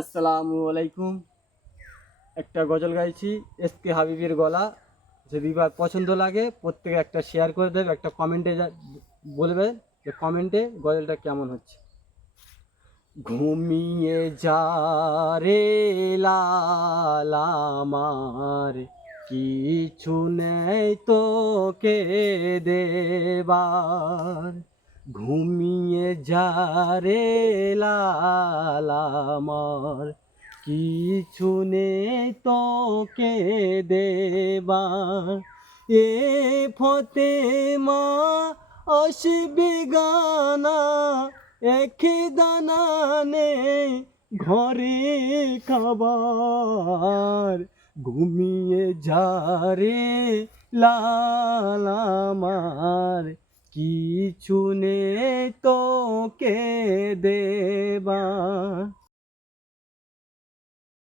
আসসালামু আলাইকুম। একটা গজল গাইছি, এসকে হাবিবের গলা। যদি বা পছন্দ লাগে প্রত্যেকে একটা শেয়ার করে দেবে, একটা কমেন্টে বলবে যে কমেন্টে গজলটা কেমন হচ্ছে। ঘুমিয়ে যা রে লাল আমার, কিছু নেই তোকে দেবার। ঘুমিয়ে যা রে লাল আমার, কিছু নেই তোকে দেবার। এ ফতেমা আসবে গানা, একে দানা নেই ঘরে খাবার। ঘুমিয়ে যা রে লাল আমার, কিছু নেই তোকে দেবার।